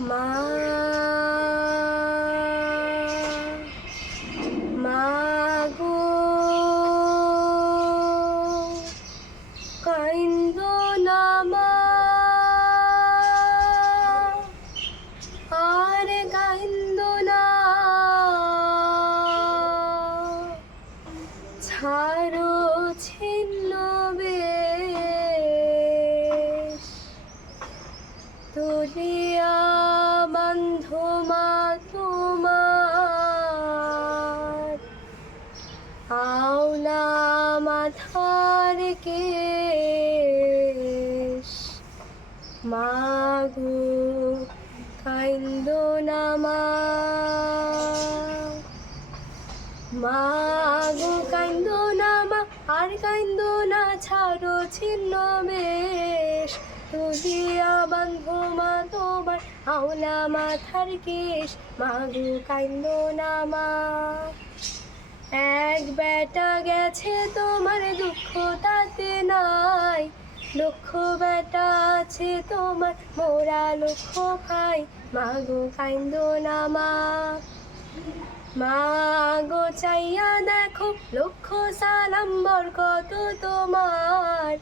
মা মা গো কাইন্দ না মা আর কাইন্দ না। ছাড়ো ছিন্ন বেশ। তুলিয়া আওলা মাথার কেশ। মাগু কাইন্দ না মা মাগো কাইন্দ না মা আর কাইন্দ না ছাড়ো ছিন্ন বেশ। বান্ধ মা তোমার আওলা মাথার কেশ। মাগো কাইন্দ না মা এক বেটা গেছে তোমার দুঃখ তাতে নাই। লক্ষ বেটা আছে তোমার, মোরা লক্ষ খাই মাগো কাইন্দ না মা। মা গো চাইয়া দেখো, লক্ষ সালাম বরকত তোমার।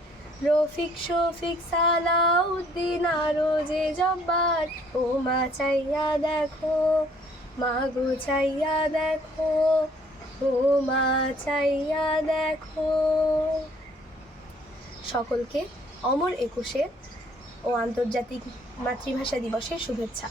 রফিক শফিক সালাউদ্দিন আরও যে জব্বার। ও মা চাইয়া দেখো মা গো চাইয়া দেখো। মা চাইয়া দেখো। সকলকে অমর একুশে ও আন্তর্জাতিক মাতৃভাষা দিবসের শুভেচ্ছা।